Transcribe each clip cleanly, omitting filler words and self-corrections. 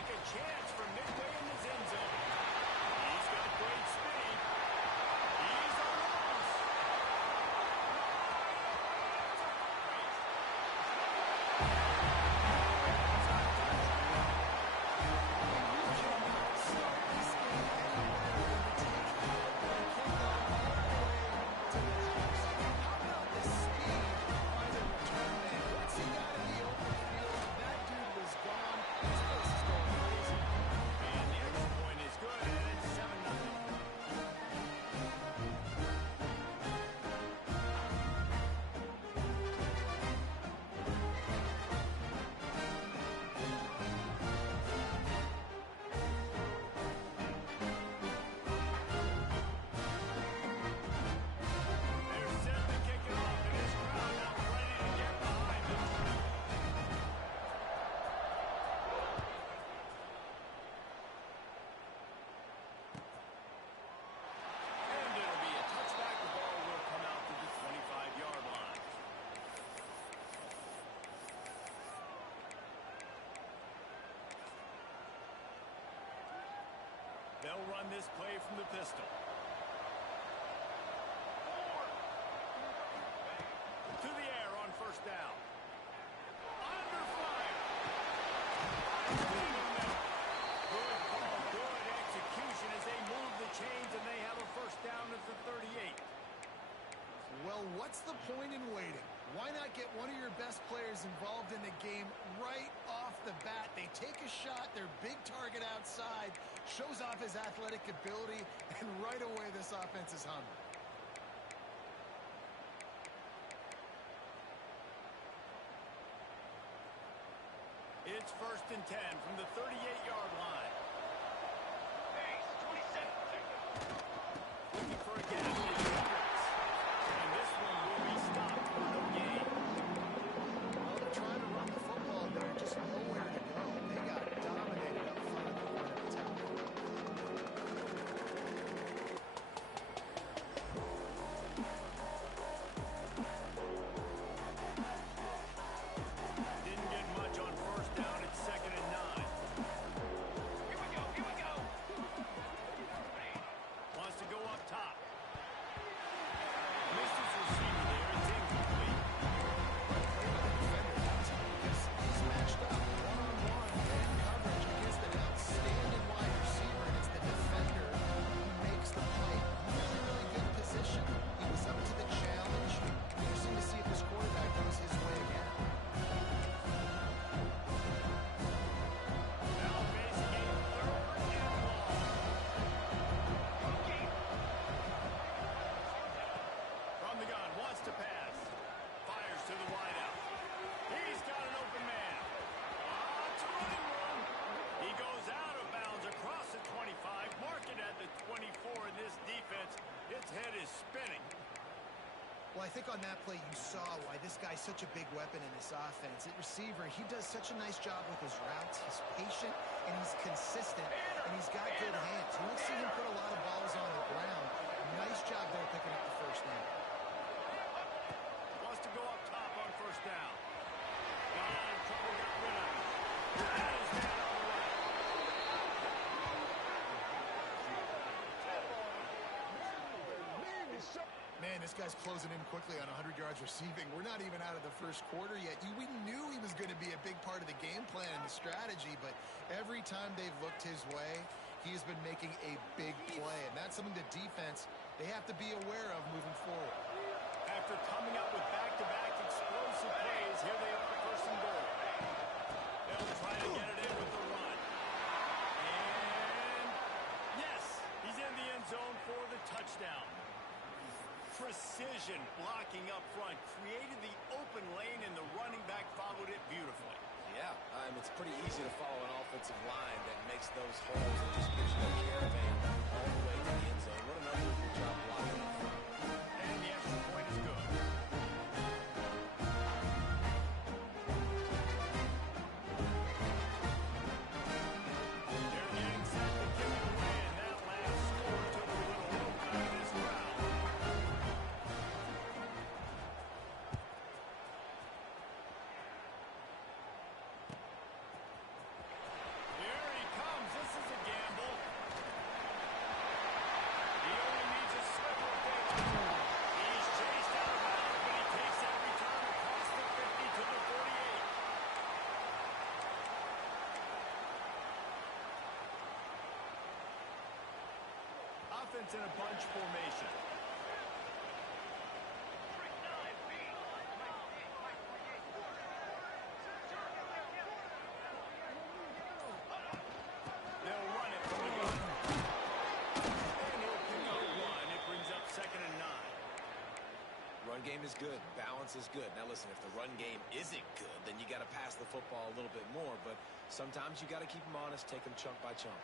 take a chance from midway in his end zone. He's got great speed. He's on the loose. They'll run this play from the pistol. To the air on first down. Under fire. Good ball, good execution as they move the chains, and they have a first down at the 38. Well, what's the point in waiting? Why not get one of your best players involved in the game right off the bat? They take a shot, their big target outside, shows off his athletic ability, and right away this offense is humming. It's 1st and 10 from the 38-yard line. Pace, 27. Looking for a gap. And this one will be stopped for no gain. Well, they're trying to run the football there, just nowhere to go. They got dominated up front of the corner attack. Didn't get much on first down. It's 2nd and 9. Here we go. Wants to go up top. Missed his receiver there. It's incomplete. He's matched up one-on-one in coverage against an outstanding wide receiver, and it's the defender who makes the play. Really, really good position. He was up to the challenge. Interesting to see if this quarterback goes his way again. Now facing a 3rd and long. From the gun, wants to pass. Fires to the wideout. He's got an open man. It's a running room. He goes out of bounds across the 25. Mark it at the 24 in this defense. Its head is spinning. Well, I think on that play you saw why this guy's such a big weapon in this offense. At receiver, he does such a nice job with his routes. He's patient, and he's consistent, and he's got good hands. You won't see him put a lot of balls on the ground. Nice job there picking up the first down. Wants to go up top on first down. Got out of trouble, got rid of it. That is man on the way. Man, this guy's closing in quickly on 100 yards receiving. We're not even out of the first quarter yet. We knew he was going to be a big part of the game plan and the strategy, but every time they've looked his way, he has been making a big play, and that's something the defense, they have to be aware of moving forward. After coming up with back-to-back explosive plays, here they are, 1st and goal. They'll try to get it in with the run. And yes, he's in the end zone for the touchdown. Precision blocking up front, created the open lane, and the running back followed it beautifully. Yeah, it's pretty easy to follow an offensive line that makes those holes and just gives you that caravan all the way to the end zone. What another good job blocking up front. And the extra point is good. They're getting set to kick it away, and that last score took a little rope out of this crowd. Here he offense in a bunch formation. They'll run it from the gun. And he'll pick up one. It brings up 2nd and 9. Run game is good. Balance is good. Now listen, if the run game isn't good, then you got to pass the football a little bit more. But sometimes you got to keep them honest, take them chunk by chunk.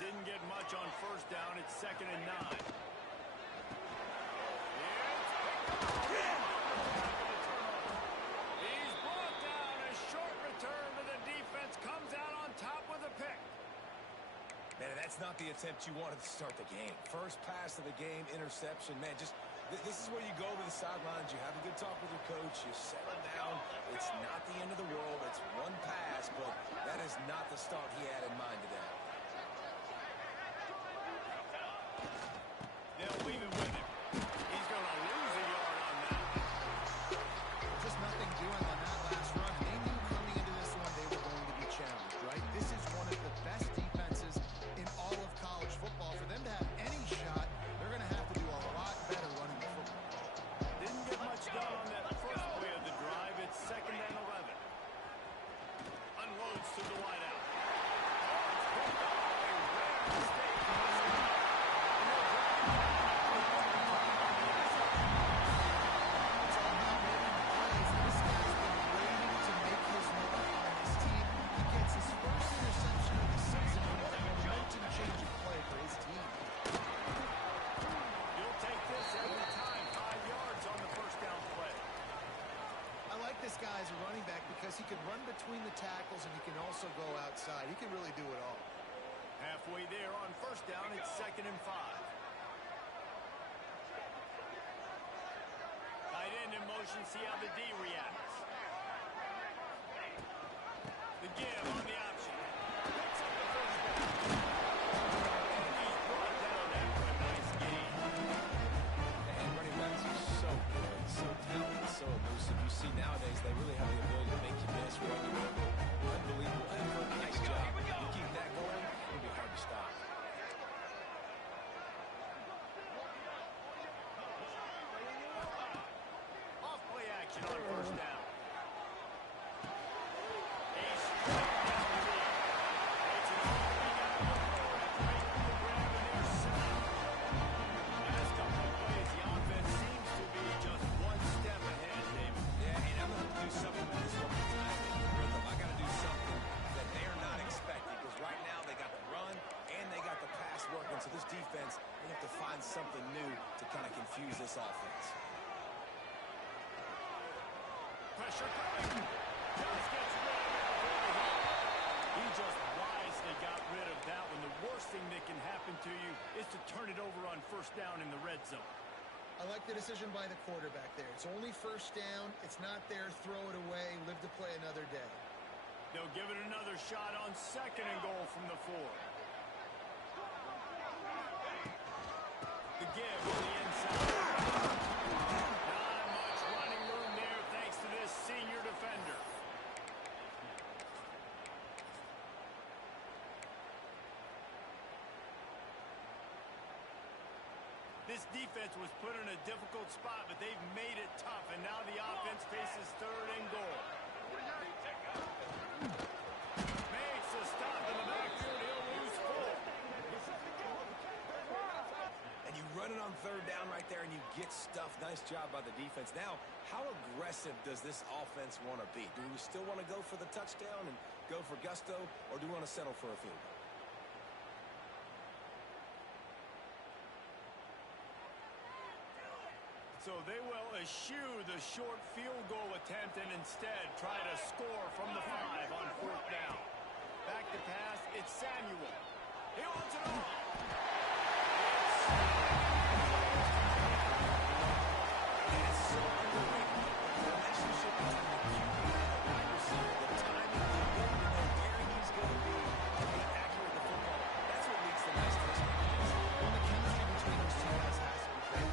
Didn't get much on 1st down. It's 2nd and 9. He's brought down. A short return to the defense. Comes out on top with a pick. Man, that's not the attempt you wanted to start the game. First pass of the game, interception. Man, just this is where you go to the sidelines. You have a good talk with your coach. You settle down. It's not the end of the world. It's one pass, but that is not the start he had in mind today. They'll leave it with him. He's going to lose a yard on that. Just nothing doing on that last run. They knew coming into this one they were going to be challenged, right? This is one of the best defenses in all of college football. For them to have any shot, they're going to have to do a lot better running the football. Didn't get much done on that first play of the drive. It's 2nd and 11. Unloads to the wideout. This guy is a running back because he can run between the tackles and he can also go outside. He can really do it all. Halfway there on 1st down, it's 2nd and 5. Tight end in motion, see how the D reacts. The give on the option. Picks up the 1st down. And he's brought down after a nice gain. And running backs are so good, so talented, so elusive. You see nowadays they really have the ability to make you miss, run you over. Unbelievable effort. Nice job. You keep that going, it'll be hard to stop. Off play action on 1st down. A straight down the field. It's an all we got to look for after making the grab and they're set. Last couple of plays, the offense seems to be just one step ahead, David. Yeah, and I'm going to do something with this one tonight. Rhythm, I got to do something that they're not expecting because right now they got the run and they got the pass working. So this defense, they have to find something new to kind of confuse this offense. Pressure coming. Just gets rid of it before the hit. He just wisely got rid of that one. The worst thing that can happen to you is to turn it over on 1st down in the red zone. I like the decision by the quarterback there. It's only 1st down. It's not there. Throw it away. Live to play another day. They'll give it another shot on 2nd and goal from the 4. The give on the inside. Not much running room there thanks to this senior defender. This defense was put in a difficult spot, but they've made it tough, and now the offense faces 3rd and goal. Makes a stop in the backfield. He'll lose 4. And you run it on 3rd down right there, and you get stuffed. Nice job by the defense. Now, how aggressive does this offense want to be? Do we still want to go for the touchdown and go for gusto, or do we want to settle for a field goal? So they will eschew the short field goal attempt and instead try to score from the 5 on 4th down. Back to pass, it's Samuel. He wants it all. It's so underrated. The relationship between the QB and the wide receiver, the timing, the ability to know where he's going to be and be accurate with the football. That's what leads to nice touchdowns. Well, the chemistry between those two guys has to be great.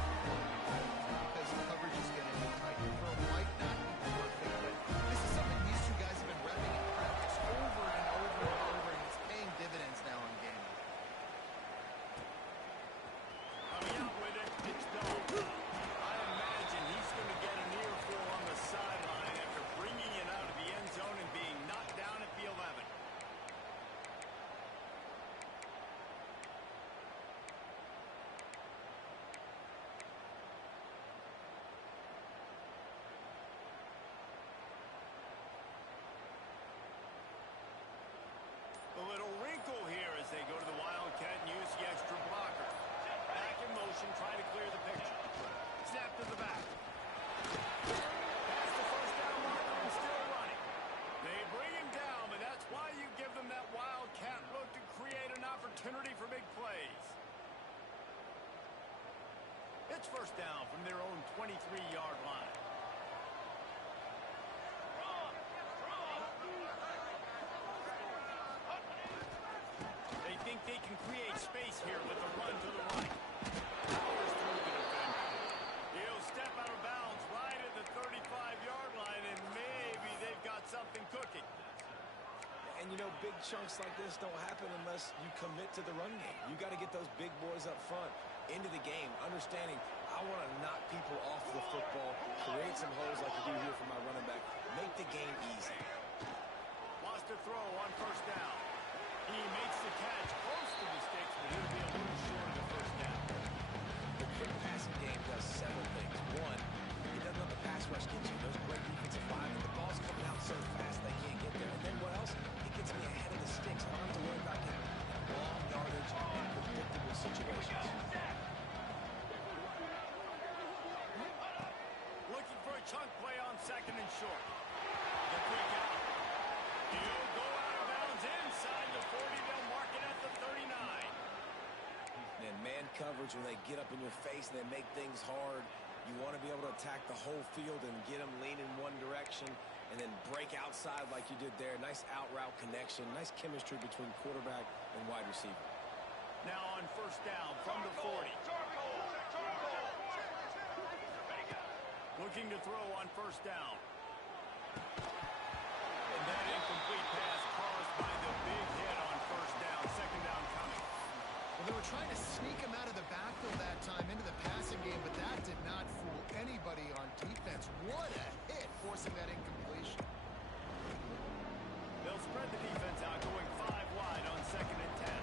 Because the coverage is getting tight. The throw might not be perfect, but this is something these two guys have been repping in practice over and over and over, and it's paying dividends now on game. That's first down from their own 23-yard line. They think they can create space here with a run to the right. Powers through the defender. He'll step out of bounds right at the 35-yard line, and maybe they've got something cooking. And, you know, big chunks like this don't happen unless you commit to the run game. You got to get those big boys up front into the game, understanding I want to knock people off the football, create some holes like you do here for my running back, make the game easy. Wants to throw on first down. He makes the catch close to the sticks, but he'll be a little short of the first down. The quick passing game does several things. One, it doesn't let the pass rush get you. There's great defensive line, and the ball's coming out so fast they can't get there. And then what else? It gets me ahead of the sticks. I don't have to worry about getting long yardage and predictable situations. Looking for a chunk play on second and short. The quick out. He'll go out of bounds inside the 40. They'll mark it at the 39. And man coverage, when they get up in your face and they make things hard, you want to be able to attack the whole field and get them leaning one direction and then break outside like you did there. Nice out route connection, nice chemistry between quarterback and wide receiver. Now on first down from the 40. Looking to throw on first down. And that incomplete pass caused by the big hit on first down. Second down coming. Well, they were trying to sneak him out of the backfield that time into the passing game, but that did not fool anybody on defense. What a hit, forcing that incompletion. They'll spread the defense out, going 5 wide on second and 10.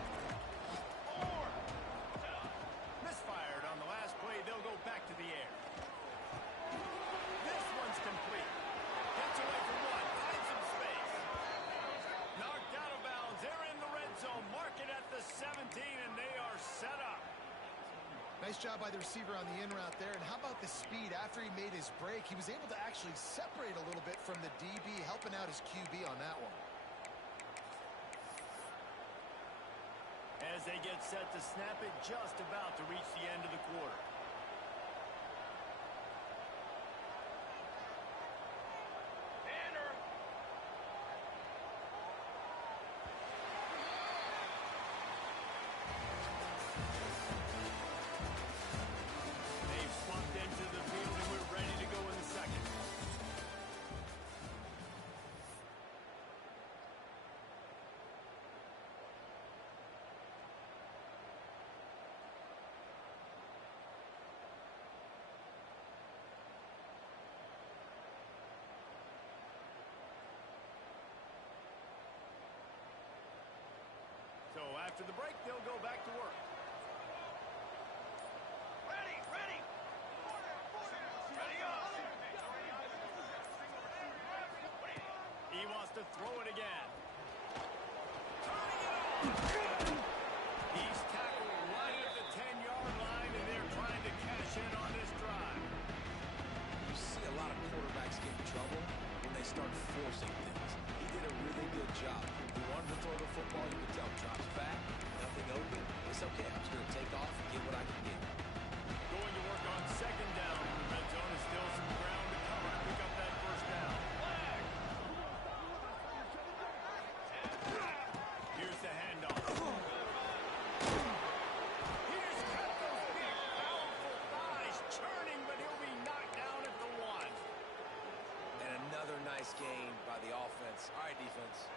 Misfired on the last play. They'll go back to the air. This one's complete. Gets away from one. Finds some space. Knocked out of bounds. They're in the red zone. Mark it at the 17, and they are set up. Nice job by the receiver on the in route there. And how about the speed after he made his break? He was able to actually separate a little bit from the DB, helping out his QB on that one. As they get set to snap it, just about to reach the end of the quarter. They've swapped into the field, and we're ready to go in the second. So after the break, they'll go back to work. Ready up. He wants to throw it again. Turning it on. He's tackled right at the 10-yard line, and they're trying to cash in on this drive. You see a lot of quarterbacks get in trouble when they start forcing things. He did a really good job. He wanted to throw the football. You could tell drops back, nothing open. It's okay. I'm just going to take off and get what I can get. Going to work on second down. The red zone is still some ground to cover to pick up that first down. Here's the handoff. He just cut those big, powerful thighs, churning, but he'll be knocked down at the 1. And another nice gain by the offense. All right, defense.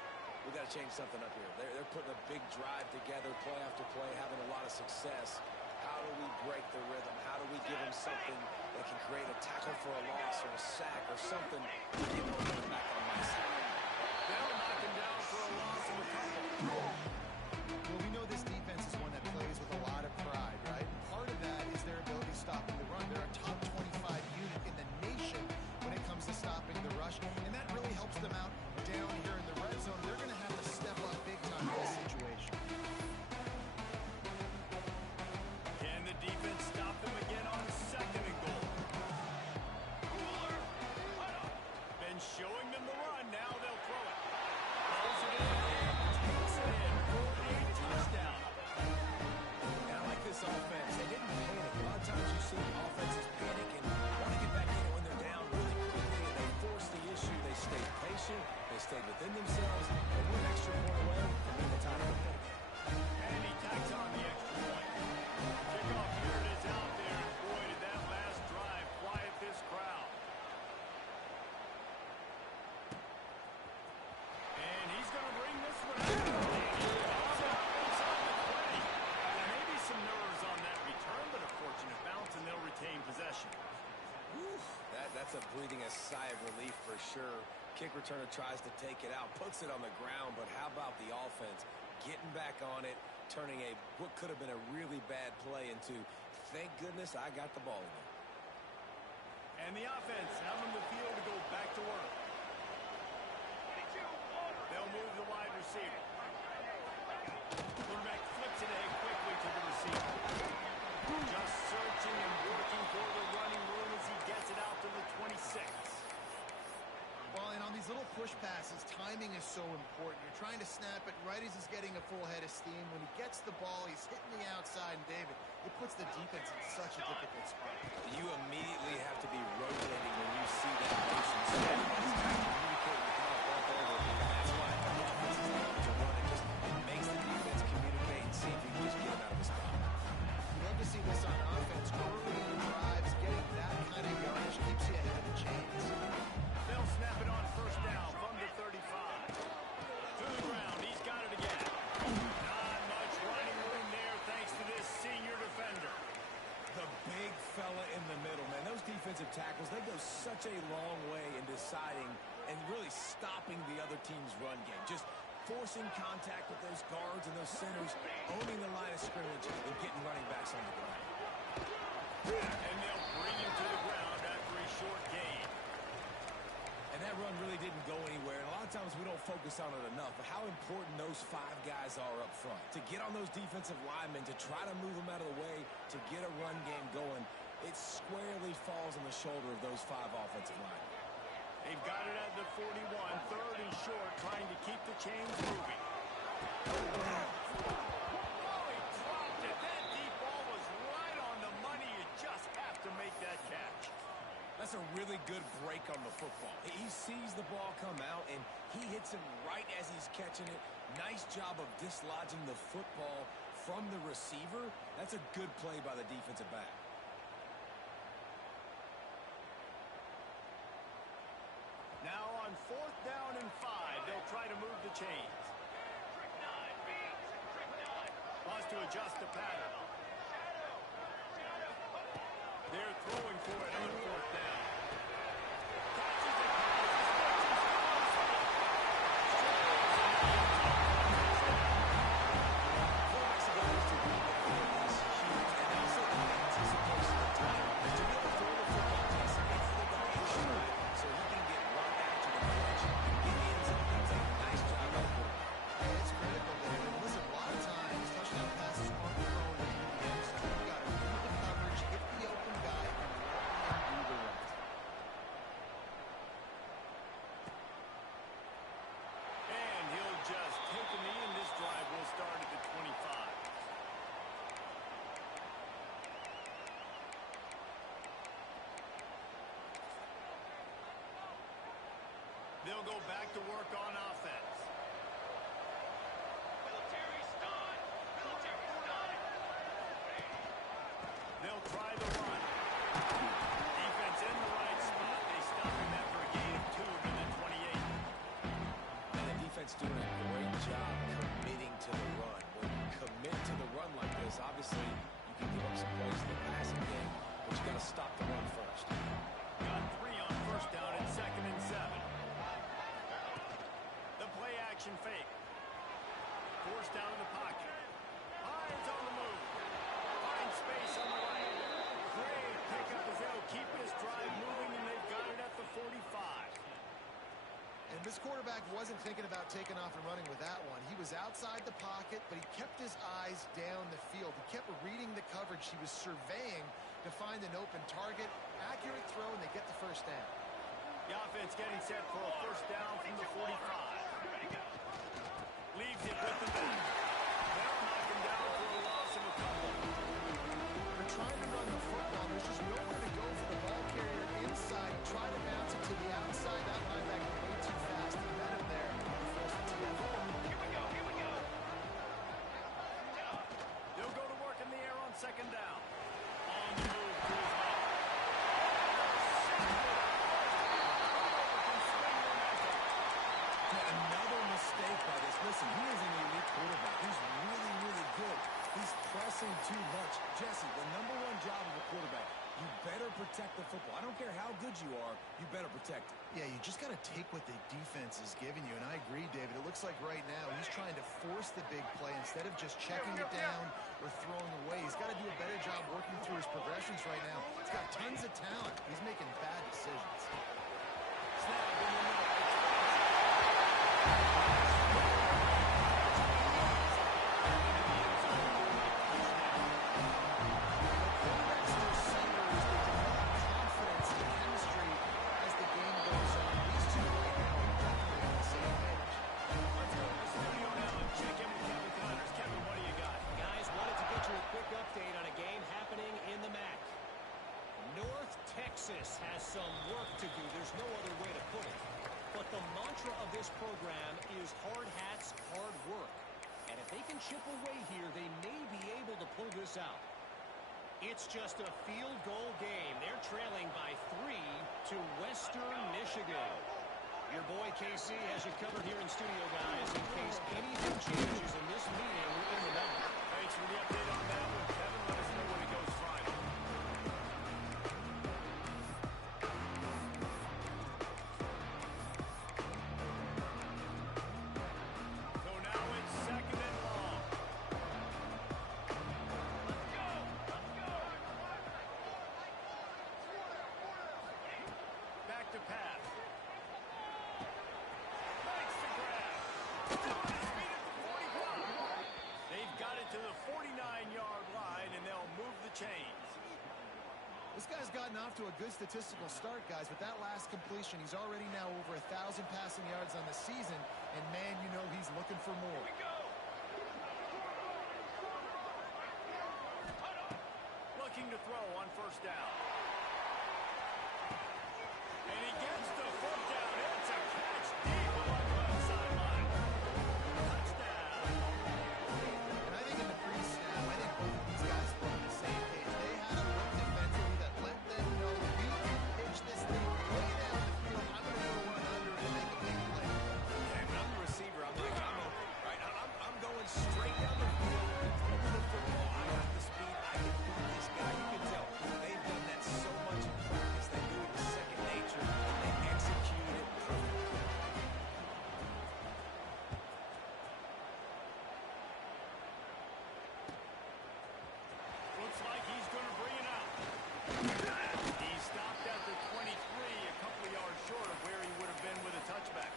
We got to change something up here. They're putting a big drive together, play after play, having a lot of success. How do we break the rhythm? How do we give them something that can create a tackle for a loss or a sack or something to get them back on my side? They'll knock him down for a loss of a couple. Well, we know this defense is one that plays with a lot of pride, right? Part of that is their ability stopping the run. They're a top 25 unit in the nation when it comes to stopping the rush, and that really helps them out down here in the red zone. They're going to have to step up big time in this situation. Can the defense stop them again on second and goal? Been showing them the run. Now they'll breathing a sigh of relief for sure. Kick returner tries to take it out, puts it on the ground, but how about the offense getting back on it, turning what could have been a really bad play into, thank goodness I got the ball again. And the offense out on the field to go back to work. They'll move the wide receiver. Quarterback flips it ahead quickly to the receiver. Just searching and working for the running room as he gets it out to the 26. Well, and on these little push passes, timing is so important. You're trying to snap it right as he's getting a full head of steam. When he gets the ball, he's hitting the outside, and David, it puts the defense in such a difficult spot. You immediately have to be rotating when you see that motion. So everybody's got to communicate and kind of bump over. That's why the offense is able to run it. It makes the defense communicate and see if you can just get him out of his spot. You love to see this on offense. Early in drives, getting that kind of yardage keeps you ahead of the chains. They'll snap it on first down from the 35. To the ground, he's got it again. Not much running room there thanks to this senior defender. The big fella in the middle, man. Those defensive tackles, they go such a long way in deciding and really stopping the other team's run game. Just forcing contact with those guards and those centers, owning the line of scrimmage, and getting running backs on the ground. And they'll bring him to the ground after a short gain. And that run really didn't go anywhere. And a lot of times we don't focus on it enough, but how important those 5 guys are up front. To get on those defensive linemen, to try to move them out of the way, to get a run game going, it squarely falls on the shoulder of those 5 offensive linemen. They've got it at the 41, third and short, trying to keep the chains moving. Oh, he dropped it. That deep ball was right on the money. You just have to make that catch. That's a really good break on the football. He sees the ball come out, and he hits him right as he's catching it. Nice job of dislodging the football from the receiver. That's a good play by the defensive back. Now on fourth down and 5, they'll try to move the chains. Wants to adjust the pattern. They're throwing for it on fourth down. It's critical, David. Listen, a lot of times, touchdown passes aren't thrown in the end zone. You got to read the coverage, hit the open guy, and let him do the rest. And he'll just take a knee, and this drive will start at the 25. They'll go back to work on offense. They'll try the run. Defense in the right spot. They stop him after a gain of 2 to the 28. And the defense doing a great job committing to the run. When you commit to the run like this, obviously you can give up some plays in the passing game, but you got to stop the run first. Got 3 on first down and 2nd and 7. The play action fake. Forced down in the pocket. Hines on the move. Finds space on the right. Great pickup as they'll keep this drive moving, and they've got it at the 45. And this quarterback wasn't thinking about taking off and running with that one. He was outside the pocket, but he kept his eyes down the field. He kept reading the coverage. He was surveying to find an open target. Accurate throw, and they get the first down. The offense getting set for a first down from the 45. Leaves it with the back. They'll knock him down for a loss of a couple. They're trying to run the football. There's just nowhere to go for the ball carrier inside. Try to bounce it to the outside. That linebacker way too fast. He met him there. Here we go. They'll go to work in the air on second down. On the move to his left. Another mistake by this. Listen, he is an elite quarterback. He's really, really good. He's pressing too much. Jesse, the #1 job of a quarterback, You better protect the football. I don't care how good you are. You better protect it. Yeah, you just got to take what the defense is giving you. And I agree, David. It looks like right now he's trying to force the big play instead of just checking it down or throwing away. He's got to do a better job working through his progressions right now. He's got tons of talent. He's making bad decisions. Snap in the middle. Texas has some work to do. There's no other way to put it. But the mantra of this program is hard hats, hard work. And if they can chip away here, they may be able to pull this out. It's just a field goal game. They're trailing by 3 to Western Michigan. Your boy KC has you covered here in studio, guys, in case anything changes in this meeting in the night. Thanks for the update on that one, Kevin. Let us know when it goes final. So now it's second and long. Back to pass. Makes the grab. On his feet at the 45. They've got it to the 49-yard line, and they'll move the chains. This guy's gotten off to a good statistical start, guys. With that last completion, he's already now over 1,000 passing yards on the season. And, man, you know he's looking for more. Looking to throw on first down. And he gets the foot down. It's a catch deep along the left sideline. Touchdown. And I think in the pre-snap, I think both of these guys were on the same page. They had a look defensively that let them know we can pitch this thing way down the field. I'm going to go run under it and make a big play. Yeah, when I'm the receiver, I'm like, I'm open, right? I'm going straight down the field, throwing the football. I got the speed. I can beat this guy. You can tell they've done that so much in practice. They do it in second nature, and they execute it perfectly. Looks like he's going to bring it out. He stopped at the 23, a couple of yards short of where he would have been with a touchback.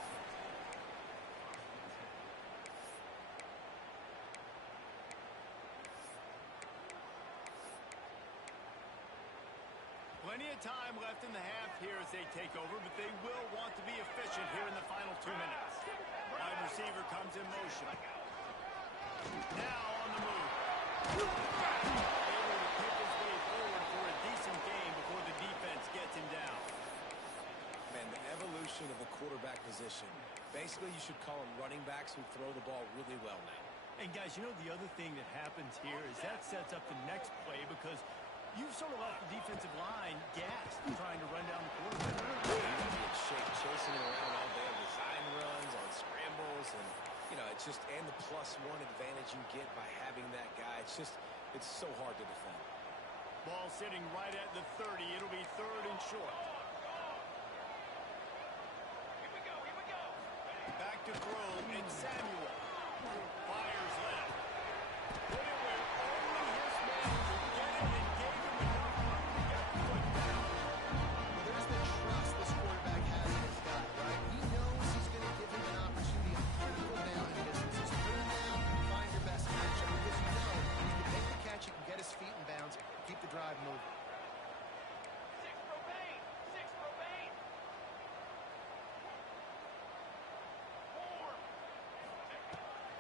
Plenty of time left in the half here as they take over, but they will want to be efficient here in the final 2 minutes. Wide receiver comes in motion. Now on the move. Able to pick his way forward for a decent game before the defense gets him down. Man, the evolution of the quarterback position. Basically, you should call them running backs who throw the ball really well now. And guys, you know the other thing that happens here is that sets up the next play because you've sort of left the defensive line gassed trying to run down the quarterback. He's going to be in shape, chasing it around all day on design runs, on scrambles, and, you know, it's just, and the +1 advantage you get by having that guy. It's just, it's so hard to defend. Ball sitting right at the 30. It'll be third and short. Back to throw, it's Samuel. Fires left. Put it where only his man could get it and gave him enough room to get the foot down. Well, there's the trust this quarterback has in his guy, right? He knows he's going to give him an opportunity on critical down in businesses. Third down, find your best matchup because you know he can make the catch, he can get his feet in bounds, keep the drive moving.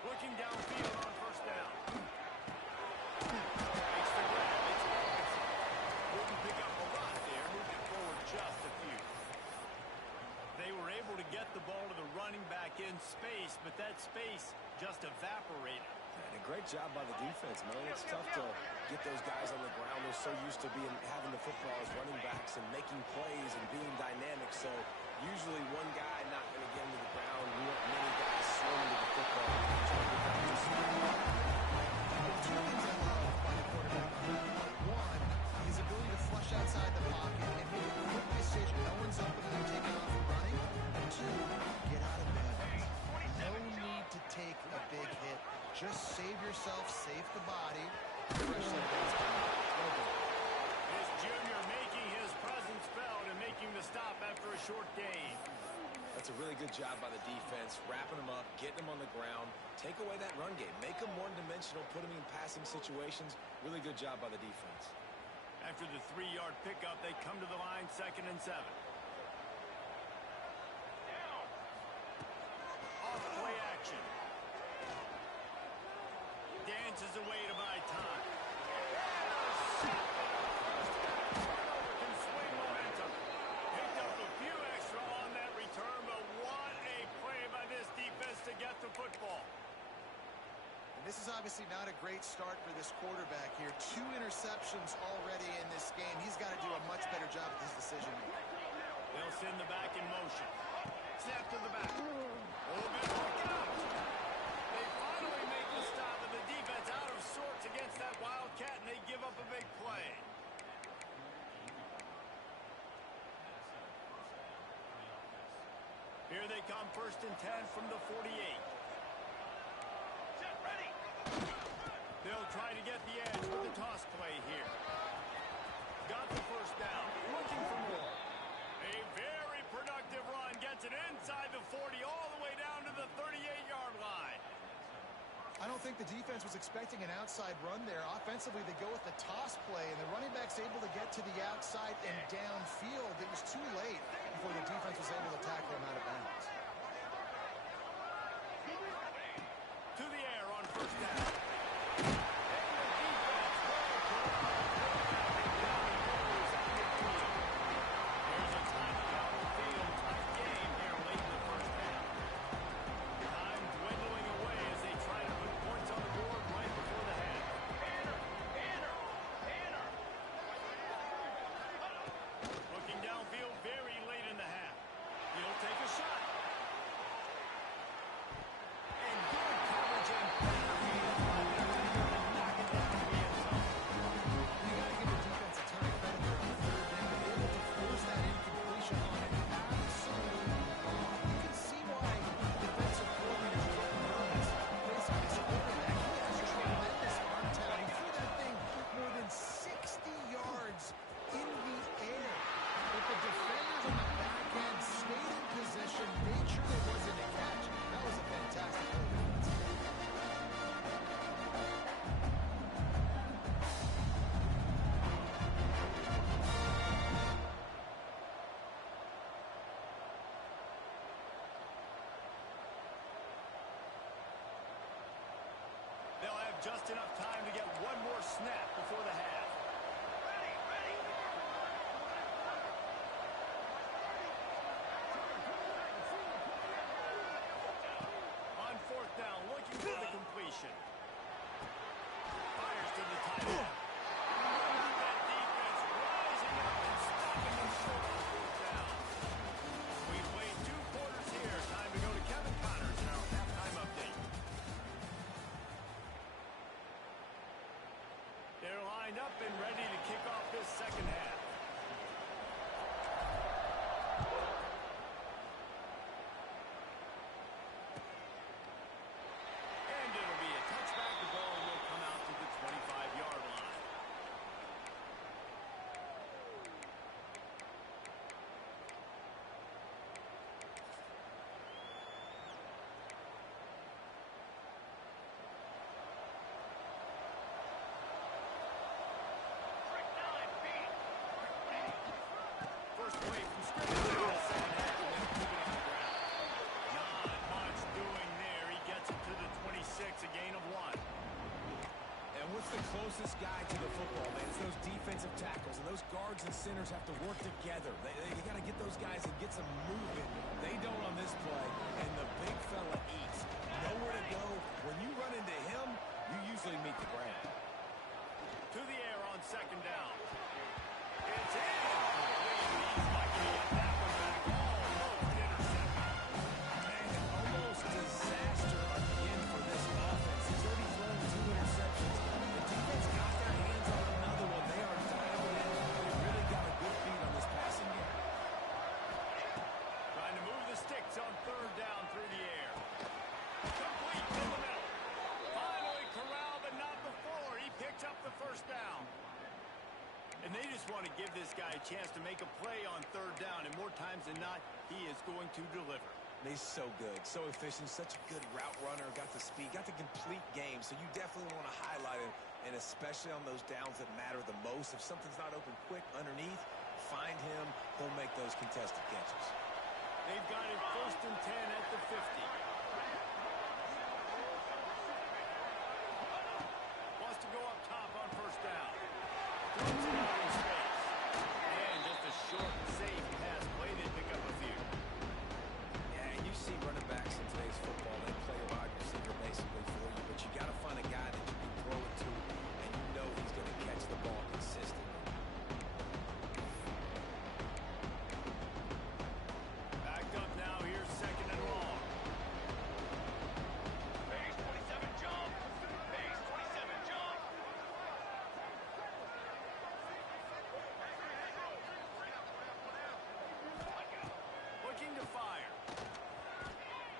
Looking downfield on first down. Makes the grab. It's Robinson. Wouldn't pick up a lot there. Moving forward just a few. They were able to get the ball to the running back in space, but that space just evaporated. And a great job by the defense, man. It's tough to get those guys on the ground. They're so used to having the football as running backs and making plays and being dynamic. So usually one guy not going to get him to the ground. We want many guys swimming to the football. Two things I love by the quarterback. One, his ability to flush outside Just save yourself, save the body. Fresh set of hands coming up. Well done. This junior making his presence felt and making the stop after a short gain. That's a really good job by the defense, wrapping them up, getting them on the ground. Take away that run game. Make them one-dimensional, put them in passing situations. Really good job by the defense. After the 3-yard pickup, they come to the line, 2nd and 7. Off play action. Dances away to buy time. Can swing momentum. Picked up a few extra on that return, but what a play by this defense to get the football. And this is obviously not a great start for this quarterback here. 2 interceptions already in this game. He's got to do a much better job with his decision making. They'll send the back in motion. Snap to the back. Oh, man, look out! They finally make the stop, and the defense out of sorts against that Wildcat, and they give up a big play. Here they come, 1st and 10 from the 48. They'll try to get the edge with the toss play here. Got the 1st down. Looking for more. A very productive run. Gets it inside the 40 all the way down to the 38-yard line. I don't think the defense was expecting an outside run there. Offensively, they go with the toss play, and the running back's able to get to the outside and downfield. It was too late before the defense was able to tackle him out of bounds. To the air on 1st down. They'll have just enough time to get one more snap before the half. On 4th down, looking for the completion. Fires to the tight end. That defense rising up and stopping them short on 4th down. We've played 2 quarters here. Time to go to Kevin Connors in our halftime update. They're lined up and ready to kick off this 2nd half. And it'll be a touchback. The ball will come out to the 25-yard line. First play from scrimmage in the 2nd half, and they'll keep it on the ground. Not much doing there. He gets it to the 26, a gain of 1. And what's the closest guy to the football, man? It's those defensive tackles, and those guards and centers have to work together. They got to get those guys and get some movement. They don't on this play, and the big fella eats. Nowhere to go. When you run into him, you usually meet the ground. To the air on 2nd down. It's in. He's lucky to get that one back. Almost intercepted. Man, almost disaster again for this offense. He's already thrown 2 interceptions. The defense got their hands on another one. They are dialed in. They really got a good beat on this passing game. Trying to move the sticks on 3rd down through the air. Complete in the middle. Final And they just want to give this guy a chance to make a play on third down, and more times than not, he is going to deliver. He's so good, so efficient, such a good route runner, got the speed, got the complete game, so you definitely want to highlight him, and especially on those downs that matter the most. If something's not open quick underneath, find him, he'll make those contested catches. They've got it 1st and 10 at the 50. Wants to go up top on 1st down. Throws it out in space. And just a short, safe pass play. They pick up a few. Yeah, and you see running backs in today's football, they play a wide receiver basically for you, but you got to find a guy that you can throw it to, and you know he's going to catch the ball consistently. Backed up now. Here's 2nd and long. Base 27 jump. Base 27 jump. Looking to fire.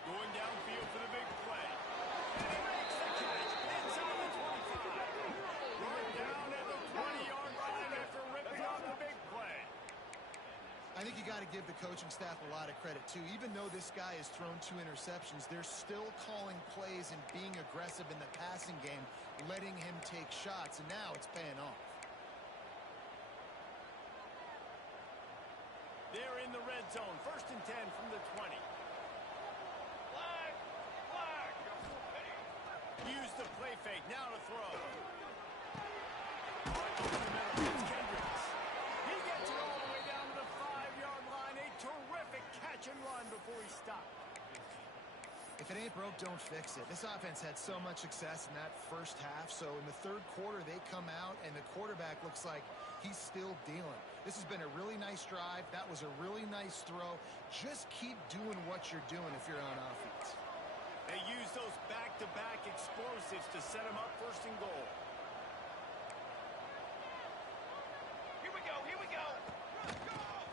Going downfield for the big play. And he makes the catch inside the 25. Brought down at the 20-yard line after ripping off the big play. I think you got to give the coaching staff a lot of credit, too. Even though this guy has thrown 2 interceptions, they're still calling plays and being aggressive in the passing game, letting him take shots, and now it's paying off. They're in the red zone. 1st and 10 from the 20. Flag. Flag. Use the play fake. Now to throw. Right over the middle. It's Kendricks. He gets it all the way down to the 5-yard line. A terrific catch and run before he stopped. If it ain't broke, don't fix it. This offense had so much success in that first half, so in the 3rd quarter, they come out, and the quarterback looks like he's still dealing. This has been a really nice drive. That was a really nice throw. Just keep doing what you're doing if you're on offense. They use those back-to-back explosives to set him up 1st and goal. Here we go. Here we go.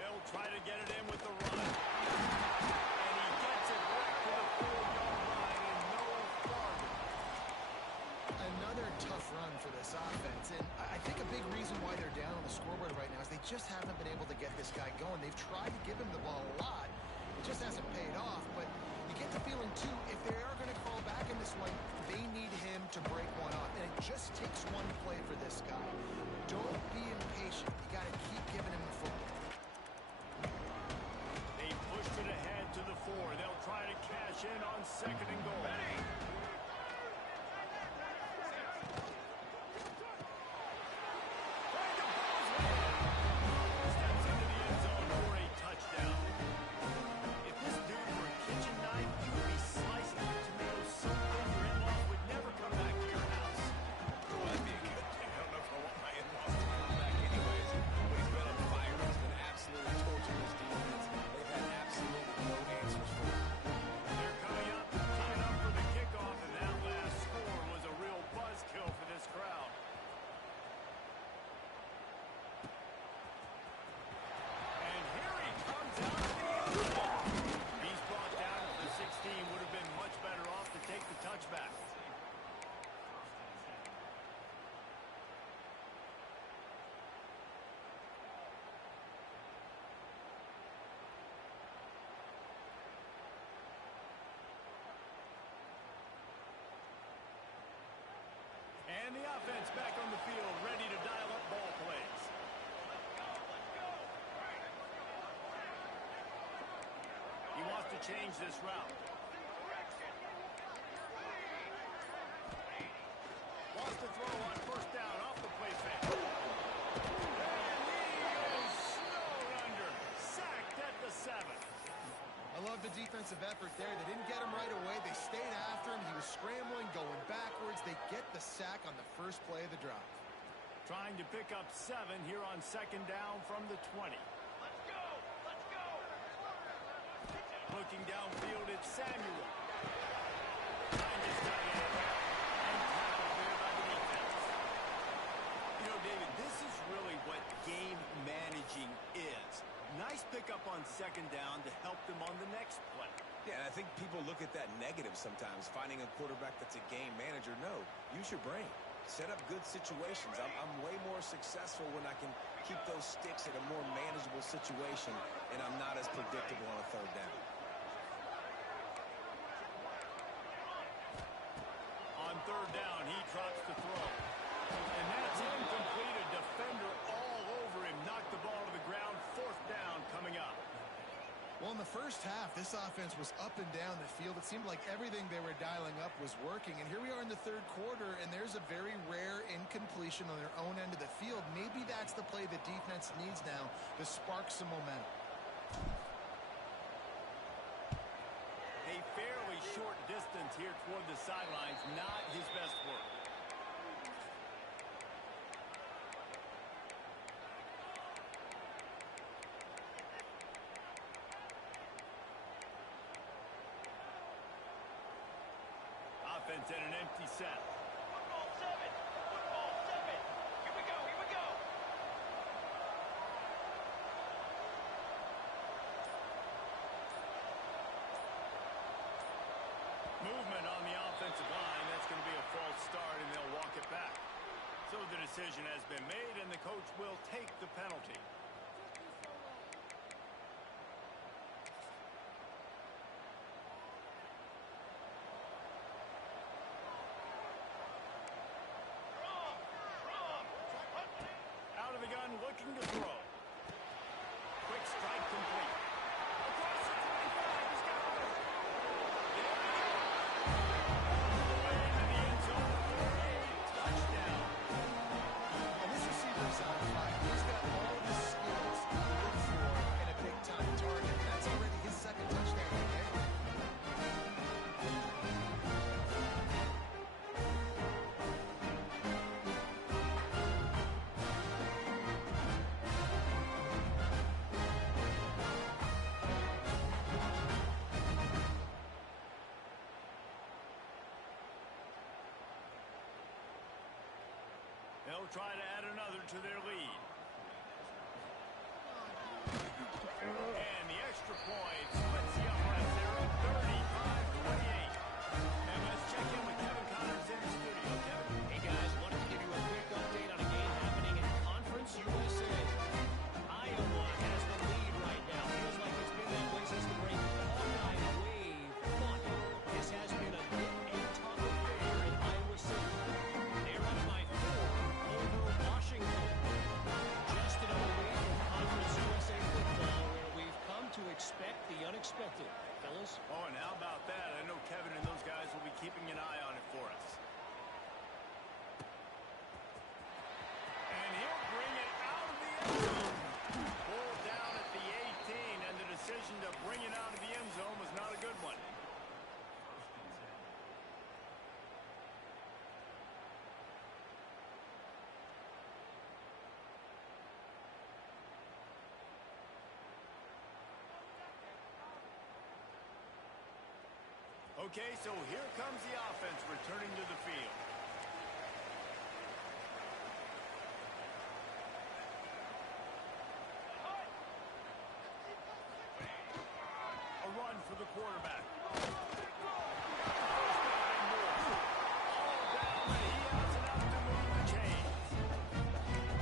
They'll try to get it in with the run. And he gets it back to the 4-yard line and no farther. Another tough run for this offense, and I think a big reason why they're down on the scoreboard right now is they just haven't been able to get this guy going. They've tried to give him the ball a lot. It just hasn't paid off, but you get the feeling, too, if they are going to call back in this one, they need him to break one off, and it just takes one play for this guy. Don't be impatient. You got to keep giving him the football. They pushed it ahead to the 4. They'll try to cash in on 2nd and goal. Steps into the end zone for a touchdown. If this dude were a kitchen knife, you would be slicing your tomatoes so thin your in-laws would never come back to your house. Well, that'd be a good thing. I don't know if I want my in-laws to come back anyways, but he's been on fire. He's been absolutely torching this defense. They've had absolutely no answers for him. They're coming up, tying up for the kickoff, and that last score was a real buzzkill for this crowd. And here he comes out of the end zone. He's brought down to the 16. Would have been much better off to take the touchback. And the offense back on the field, ready to dial up ball plays. He wants to change this route. Wants to throw on 1st down off the play fake. And he is snowed under. Sacked at the 7. I love the defensive effort there. They didn't get him right away. They stayed after him. He was scrambling, going backwards. They get the sack on the first play of the drive. Trying to pick up 7 here on 2nd down from the 20. Let's go. Let's go. Looking downfield, it's Samuel. Behind his tight end. And tackled there by the defense. You know, David, this is really what game managing is. Nice pickup on 2nd down to help them on the next play. Yeah, and I think people look at that negative sometimes, finding a quarterback that's a game manager. No, use your brain. set up good situations. I'm way more successful when I can keep those sticks at a more manageable situation, and I'm not as predictable on a third down. On third down, he drops the throw. And that's incomplete. A defender all over him. Knocked the ball to the ground. Fourth down coming up. Well, in the first half, this offense was up and down the field. It seemed like everything they were dialing up was working. And here we are in the third quarter, and there's a very rare incompletion on their own end of the field. Maybe that's the play the defense needs now to spark some momentum. A fairly short distance here toward the sidelines. Not his best work. Offense in an empty set. Football 7. Football 7. Here we go. Here we go. Movement on the offensive line. That's going to be a false start, and they'll walk it back. So the decision has been made, and the coach will take the penalty. Out of the gun, looking to throw. Quick strike complete. Across the 25, he's got it. All the way into the end zone for a touchdown. And this receiver's on fire. He's got all the skills to look for in a big-time target. That's already his second touchdown of the game. They'll try to add another to their lead. And the extra point splits the uprights. They're up 35-28. And let's check in with Kevin Connors in the studio. Kevin? Hey guys, wanted to give you a quick update on a game happening in Conference USA. Iowa has the lead right now. Feels like it's been that way since the break. Hawkeye wave, but this has been a good and tough affair in Iowa City. They're up by 4 over Washington. Just another week of Conference USA football where we've come to expect the unexpected. Fellas? Oh, and how about that? I know Kevin and those guys will be keeping an eye on it for us. And he'll bring it out of the end zone. Pulled down at the 18, and the decision to bring it out of the end zone was not a good one. Okay, so here comes the offense returning to the field. A run for the quarterback. All down, and he has enough to move the chains.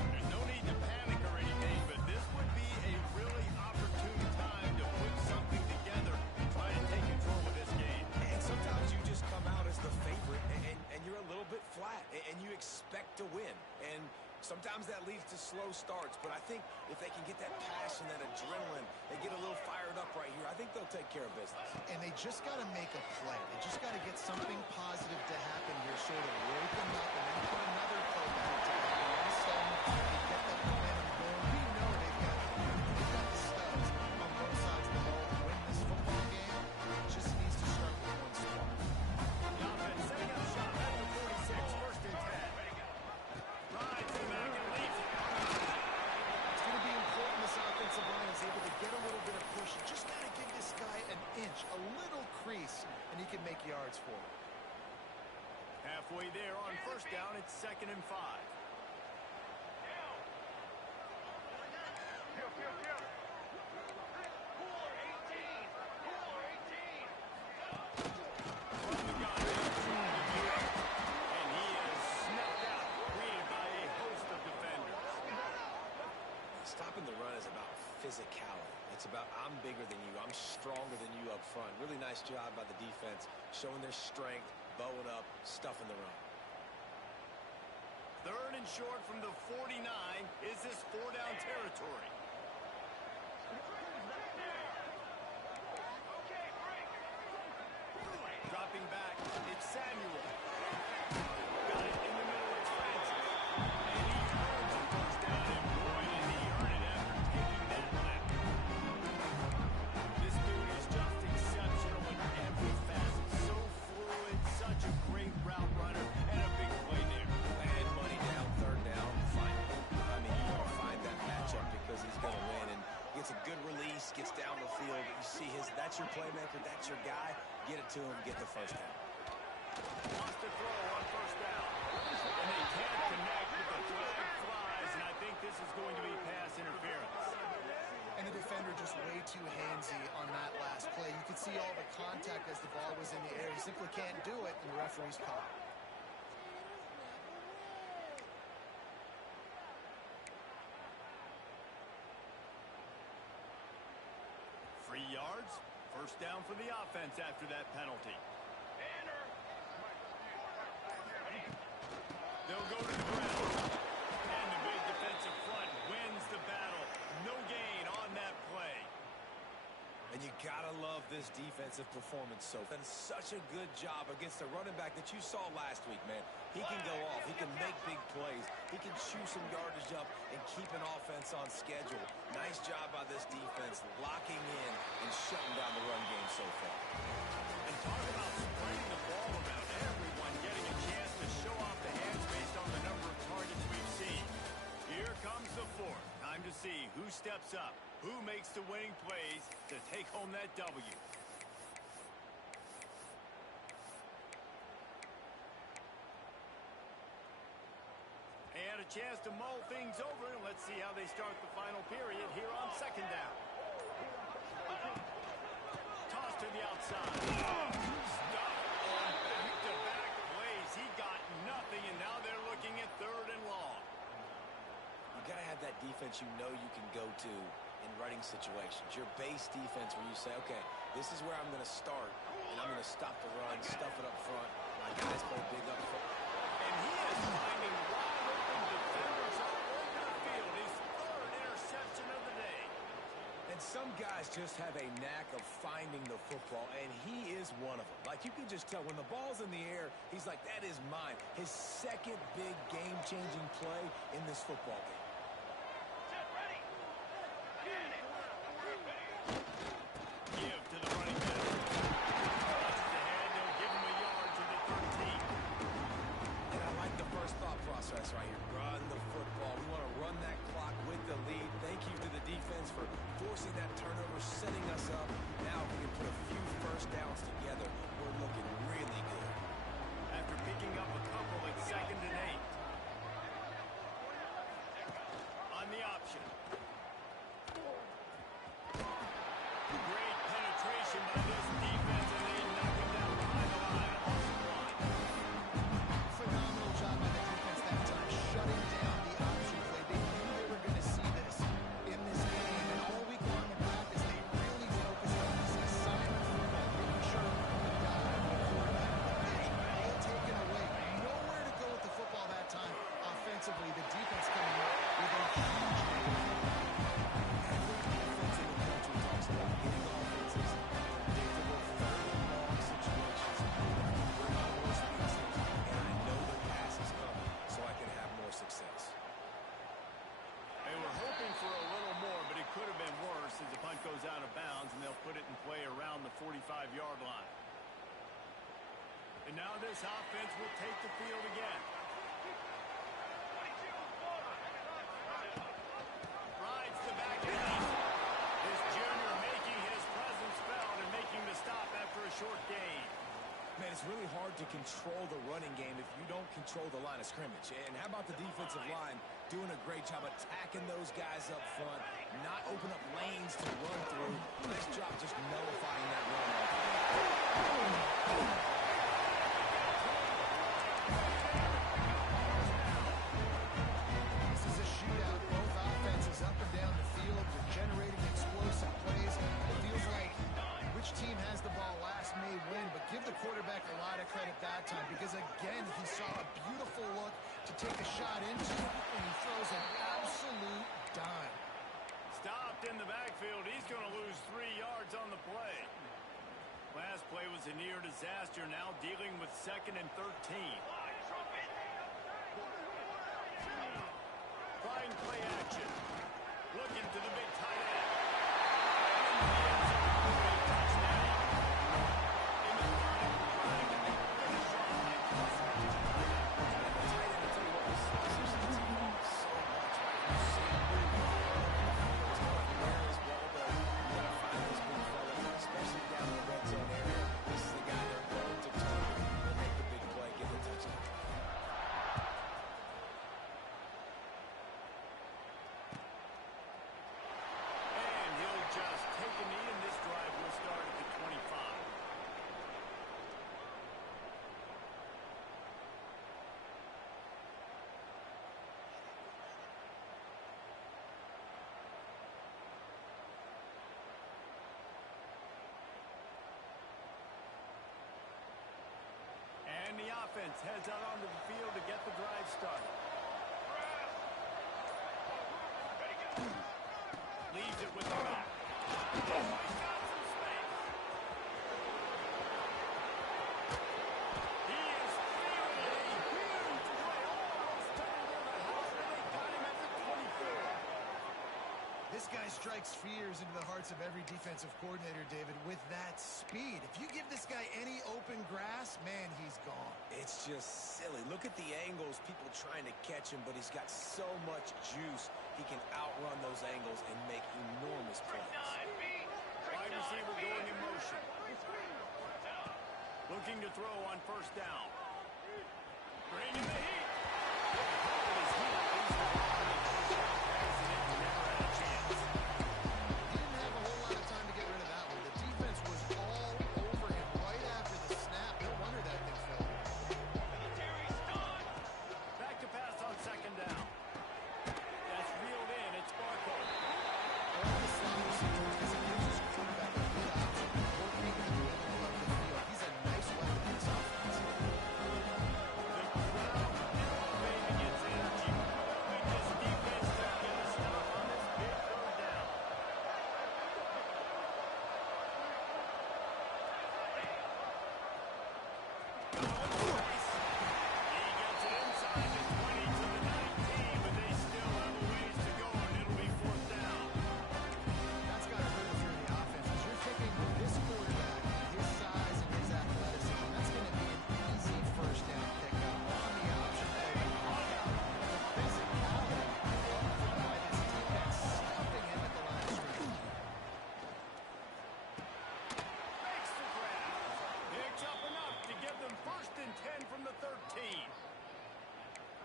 There's no need to panic or anything, but this would be a really opportune time to put something together and try to take control of this game. And sometimes you just come out as the favorite, and you're a little bit flat, and you expect to win. And sometimes that leads to slow starts, but I think if they can get that passion, that adrenaline, they get a little fired up right here, I think they'll take care of business. And they just got to make a play. They just got to get something positive to happen here, sort of wake them up, and then put another play back together. All of a sudden, they get that momentum going. We know they've got the studs on both sides of the ball to win this football game. It just needs to start with one spark. The offense setting up shop at the 46, first and 10. Right to the back and leaps it. It's going to be important this offensive line is able to get a little bit of push. You just got to give this guy an inch, a little crease, and he can make yards for it. Halfway there on first down, it's 2nd and 5. Cooler 18. Cooler 18. From the gun, and he is snuffed out. Stopping the run is about physicality. It's about I'm bigger than you. I'm stronger than you up front. Really nice job by the defense, showing their strength, bowing up, stuffing the run. 3rd and short from the 49. Is this 4-down territory? Dropping back, it's Samuel. Got it in the middle, it's Francis. And he earns a first down, and boy, did he earn it after taking that lap. This dude is just exceptional in every facet. So fluid, such a great route runner, and a big play there. And money down, 3rd down, finally. I mean, you want to find that matchup because he's going to win, and gets a good release, gets down the field. You see that's your playmaker, that's your guy. Get it to him, get the first down. Wants to throw on first down. And they can't connect with the flag flies, and I think this is going to be pass interference. And the defender just way too handsy on that last play. You could see all the contact as the ball was in the air. He simply can't do it, and the referee's caught. Free yards. First down for the offense after that penalty. They'll go to the ground. And the big defensive front wins the battle. No gain on that play. And you gotta love this defensive performance so far. Done such a good job against the running back that you saw last week, man. He can go off. He can make big plays. He can chew some yardage up and keep an offense on schedule. Nice job by this defense, locking in and shutting down the run game so far. And talk about spreading the ball around. Everyone getting a chance to show off the hands based on the number of targets we've seen. Here comes the 4th. Time to see who steps up, who makes the winning plays to take home that W. And a chance to mull things over, and let's see how they start the final period here on 2nd down. Toss to the outside. Stuffed on back-to-back plays. He got nothing, and now they're looking at 3rd and long. You got to have that defense you know you can go to in running situations. Your base defense where you say, okay, this is where I'm going to start, and I'm going to stop the run, stuff it up front. My guys play big up front. And he is finding wide open defenders all over the field. His 3rd interception of the day. And some guys just have a knack of finding the football, and he is one of them. Like, you can just tell when the ball's in the air, he's like, that is mine. His 2nd big game-changing play in this football game. Give to the running back. Touches ahead. They'll give him a yard to the 13. And I like the first thought process right here. Run the football. We want to run that clock with the lead. Thank you to the defense for forcing that turnover, setting us up. Now if we can put a few first downs together, we're looking really good. After picking up a couple at 2nd and 8. On the option. Great penetration by this defense, and they knock him down behind the line. Phenomenal job by the defense that time, shutting down the option play. They knew they were going to see this in this game, and all week long in practice, they really focused on this assignment football, making sure the guy, the quarterback, the pitch, all taken away. Nowhere to go with the football that time. Offensively, the defense coming up with a huge lead. Goes out of bounds, and they'll put it in play around the 45-yard line. And now this offense will take the field again. Rides the back end. This junior making his presence felt and making the stop after a short gain. Man, it's really hard to control the running game if you don't control the line of scrimmage. And how about the defensive line doing a great job attacking those guys up front, not open up lanes to run through. Nice job just nullifying that run. This is a shootout. Both offenses up and down the field. saw a beautiful look to take a shot into, and he throws an absolute dime. Stopped in the backfield. He's going to lose 3 yards on the play. Last play was a near disaster. Now dealing with 2nd and 13. Flying play action. Looking to the big tight end. Just take a knee, and this drive will start at the 25. And the offense heads out onto the field to get the drive started. Leaves it with the back. He's got some space. He is feeling a huge play. Almost turned in the house, but they got him at the 24. This guy strikes fears into the hearts of every defensive coordinator, David, with that speed. If you give this guy any open grass, man, he's gone. It's just silly. Look at the angles, people trying to catch him, but he's got so much juice. He can outrun those angles and make enormous plays. Wide receiver going in motion. Looking to throw on 1st down. Bringing the heat.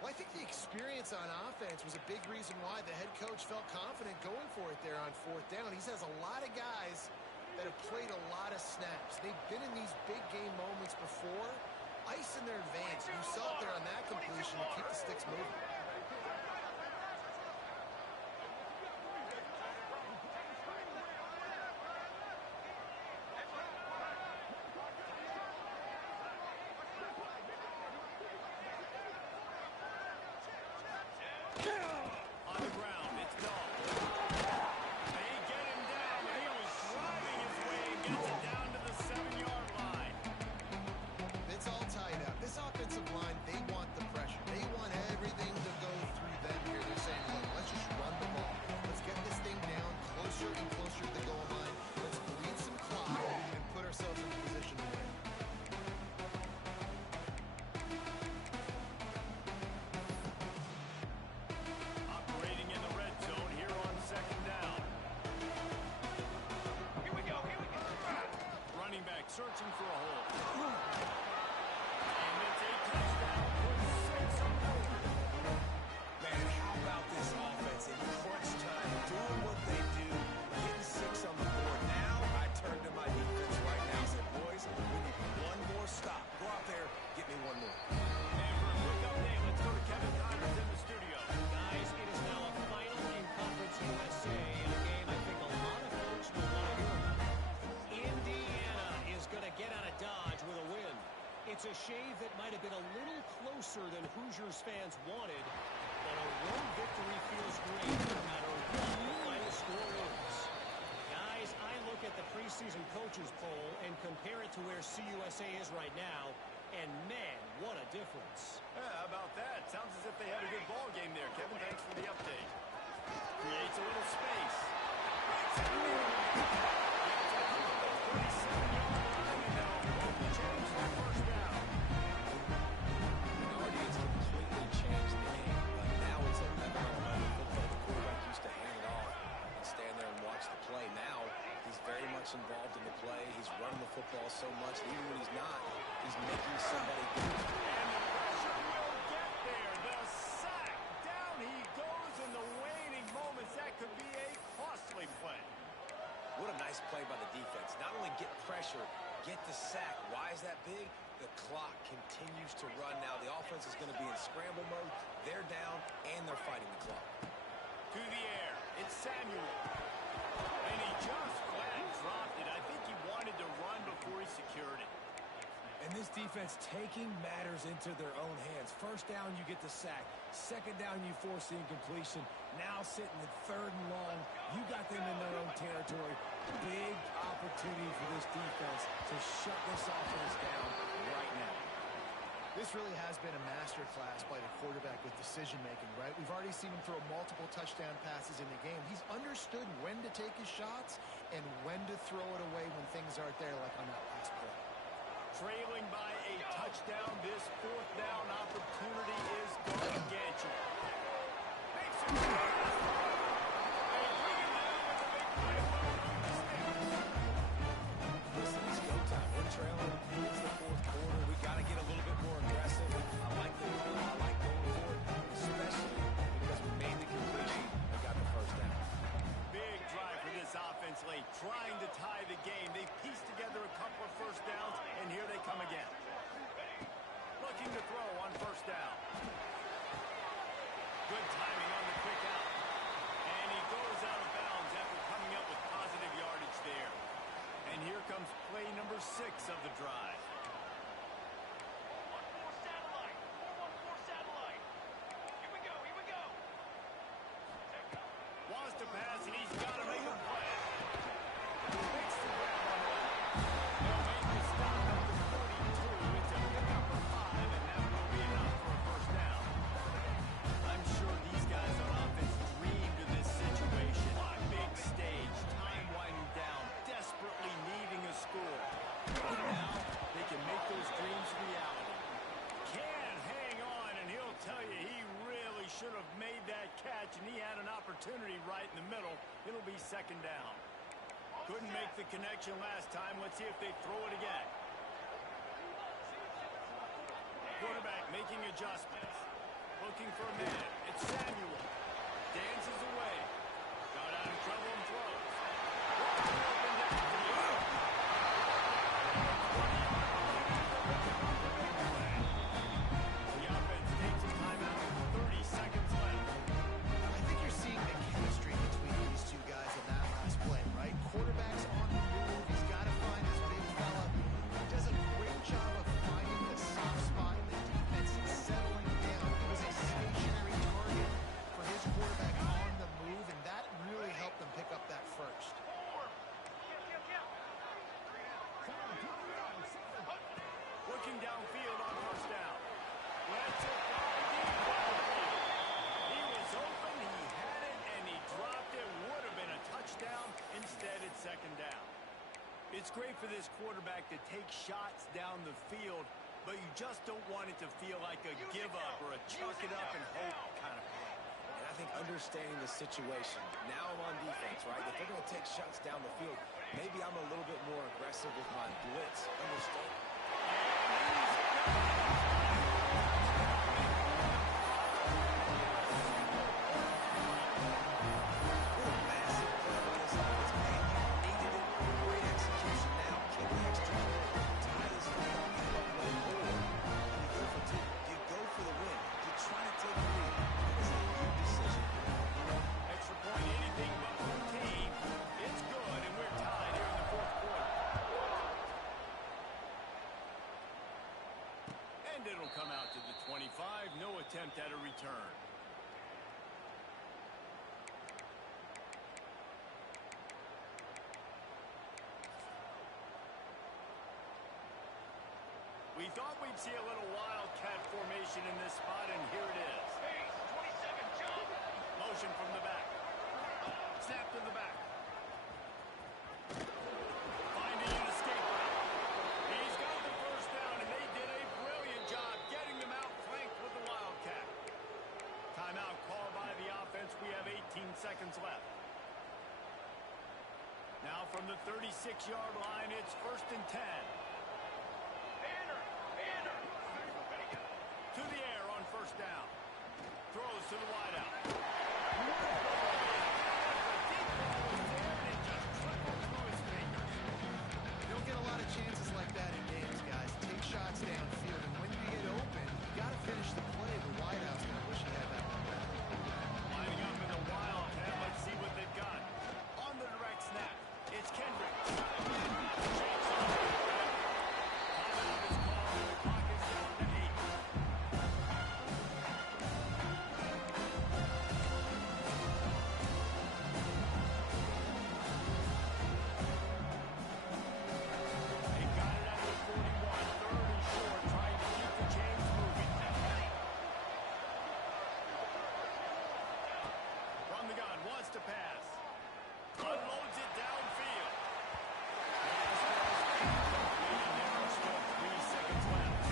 Well, I think the experience on offense was a big reason why the head coach felt confident going for it there on 4th down. He has a lot of guys that have played a lot of snaps. They've been in these big game moments before. Ice in their advance. You saw it there on that completion to keep the sticks moving. On the ground, it's Dahl. They get him down, and he was driving his way and gets it down to the 7-yard line. It's all tied up. This offensive line, they want the pressure. They want everything to go through them here. They're saying, look, let's just run the ball. Let's get this thing down closer and closer to the goal line. Let's bleed some clock and put ourselves in a position to win. Operating in the red zone here on 2nd down. Here we go. Running back searching for a hole. And it's a touchdown with 6 on the board. Man, how about this offense in crunch time, doing what they do, getting 6 on the board. Now I turn to my defense right now and say, boys, we need one more stop. Go out there, get me one more. And for a quick update, let's go to Kevin Connors in the studio. Guys, it is now a final in Conference USA, in a game I think a lot of folks will want to hear about. Indiana is going to get out of Dodge with a win. It's a shave that might have been a little closer closer than Hoosiers fans wanted, but a road victory feels great no matter what the final score is. Guys, I look at the preseason coaches poll and compare it to where CUSA is right now, and man, what a difference. Yeah, how about that? Sounds as if they had a good ball game there, Kevin. Thanks for the update. Creates a little space. Involved in the play. He's running the football so much, even when he's not, he's making somebody do it. And the pressure will get there. The sack. Down he goes in the waning moments. That could be a costly play. What a nice play by the defense. Not only get pressure, get the sack. Why is that big? The clock continues to run now. The offense is going to be in scramble mode. They're down, and they're fighting the clock. To the air. It's Samuel. And he just flat dropped it. I think he wanted to run before he secured it. And this defense taking matters into their own hands. First down, you get the sack. Second down, you force the incompletion. Now sitting at third and long, you got them in their own territory. Big opportunity for this defense to shut this offense down right now. This really has been a masterclass by the quarterback with decision-making, right? We've already seen him throw multiple touchdown passes in the game. He's understood when to take his shots and when to throw it away when things aren't there, like on that last play. Trailing by a touchdown, this fourth down opportunity is gargantuan. Makes it Listen, it's go time. We're trailing. It's the fourth quarter. We got to get a little bit more aggressive. I like the call. I like going for it, especially because we made the completion and got the first down. big drive for this offense late, trying to tie the game. They pieced together a couple of first downs, and here they come again. Looking to throw on first down. Good timing on the quick out. And he goes out of bounds after coming up with positive yardage there. And here comes play number 6 of the drive. 4-1-4 satellite. 4-1-4 satellite. Here we go. Here we go. Wants to pass, and he's got to make a play. Makes the grab on it. They'll make the stop at the 42. It's a pickup for 5, and that will be enough for a first down. I'm sure these guys on offense dreamed of this situation. Big stage, time winding down, desperately needing a score. But now they can make those dreams reality. Can't hang on, and he'll tell you he really should have made that catch, and he had an opportunity right in the middle. It'll be second down. Couldn't make the connection last time. Let's see if they throw it again. Quarterback making adjustments. Looking for a man. It's Samuel. Dances away. Got out of trouble and throws. The offense takes a timeout with 30 seconds left. I think you're seeing the chemistry between these two guys in that last play, right? Quarterback's on the move. He's got to find his big fella. He does a great job of finding the soft spot in the defense and settling down. He was a stationary target for his quarterback on the move, and that really helped them pick up that first. Looking downfield on first down. Lets it fly deep downfield. He was open, he had it, and he dropped it. Would have been a touchdown. Instead, it's second down. It's great for this quarterback to take shots down the field, but you just don't want it to feel like a give up or a chuck it up and hope kind of play. And I think understanding the situation, now I'm on defense, right? If they're going to take shots down the field, maybe I'm a little bit more aggressive with my blitz. Understand? Extra point, anything but routine. It's good, and we're tied here in the fourth quarter. thought we'd see a little wildcat formation in this spot, and here it is. Hey, 27, jump! Motion from the back. Snap to the back. Finding an escape route. He's got the first down, and they did a brilliant job getting them out flanked with the wildcat. Timeout called by the offense. We have 18 seconds left. Now from the 36-yard line, it's 1st and 10. Banner! Banner! To the air on 1st down. Throws to the wideout. You don't get a lot of chances like that in games, guys. Take shots downfield, and when you get open, you got to finish the play. The wideout's going to wish he had that one back. Lining up in the wildcat. Let's see what they've got. On the direct snap, it's Kendrick. Shakes off the grab. Timeout is called. The clock is down to 8. They got it at the 41. 3rd and short, trying to keep the chains moving. From the gun, wants to pass. Unloads it downfield. There are still 3 seconds left.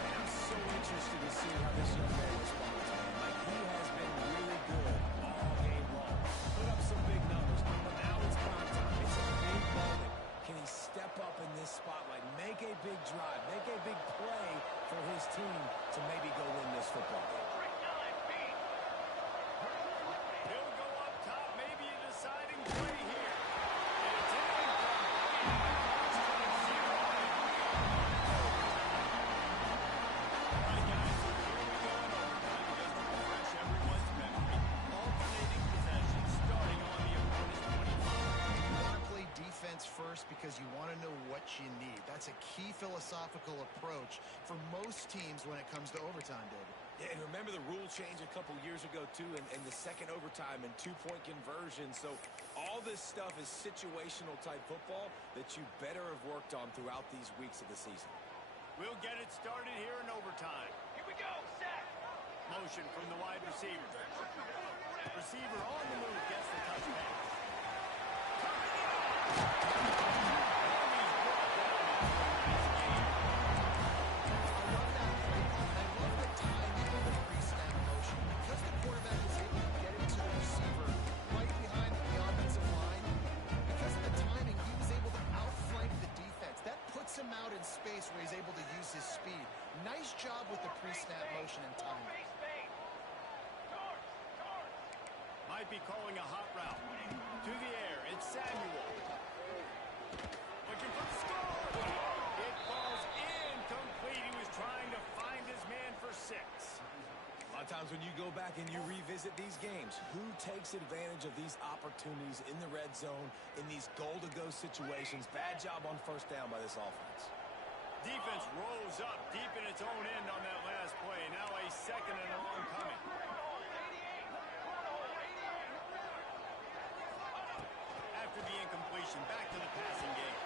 And I'm so interested to see how this young man responds. Like, he has been really good all game long. Put up some big numbers, but now it's prime time. It's a big moment. Can he step up in this spotlight, make a big drive, make a big play for his team to maybe go win this football game? Trick 9, beat! He'll go up top, maybe a deciding play here. And it's incomplete. All right, guys, so here we go in overtime just to refresh everyone's memory. Alternating possession starting on the opponent's 25. You want to play defense first because you want to know what you need. That's a key philosophical approach for most teams when it comes to overtime, David. Yeah, and remember the rule change a couple years ago, too, and the second overtime and 2-point conversion. So all this stuff is situational type football that you better have worked on throughout these weeks of the season. We'll get it started here in overtime. Here we go, sack! Motion from the wide receiver. Receiver on the move, gets the touch pass. Him out in space where he's able to use his speed. Nice job with the pre-snap motion and timing. Face fade! Guards! Guards! Might be calling a hot route. To the air, it's Samuel. Looking for the score. It falls incomplete. He was trying to find his man for 6. A lot of times when you go back and you revisit these games, who takes advantage of these opportunities in the red zone, in these goal-to-go situations? Bad job on 1st down by this offense. Defense rose up deep in its own end on that last play. Now a 2nd and long coming. After the incompletion, back to the passing game.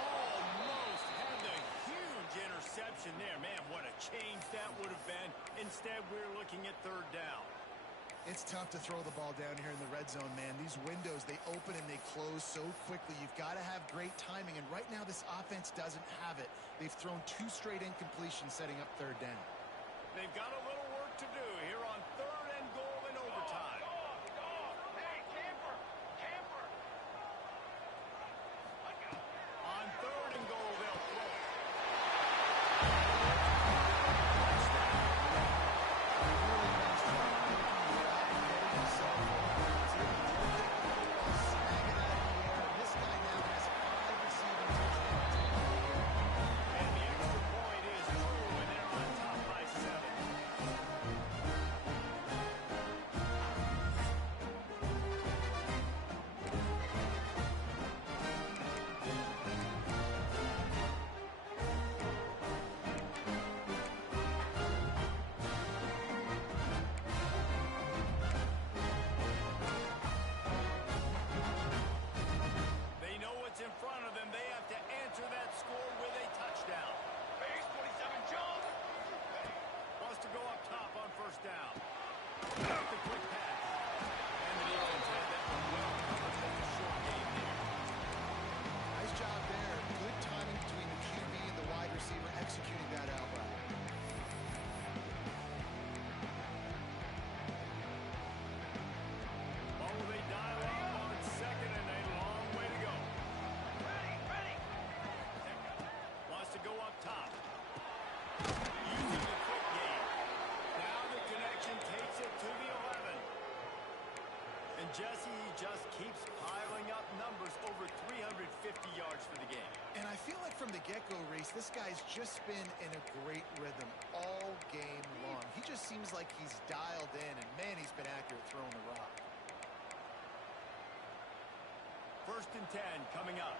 Almost had the huge interception there. Man, what a change that would have been. Instead, we're looking at 3rd down. It's tough to throw the ball down here in the red zone, man. These windows, they open and they close so quickly. You've got to have great timing, and right now this offense doesn't have it. They've thrown 2 straight incompletions setting up 3rd down. They've got a little work to do here on 3rd and goal in overtime. Hey, camper! Camper! On 3rd and goal, they'll throw it. And the extra point is true, and they're on top by 7. With the quick pass. And the defense had that one well covered with the short game there. Nice job there. Good timing between the QB and the wide receiver executing that out route. Oh, they dial up on second and a long way to go. Ready. Wants to go up top. Using the quick game. Now the connection takes it to the 11. And Jesse just keeps piling up numbers over 350 yards for the game. And I feel like from the get-go, Reese, this guy's just been in a great rhythm all game long. He just seems like he's dialed in, and man, he's been accurate throwing the rock. 1st and 10 coming up.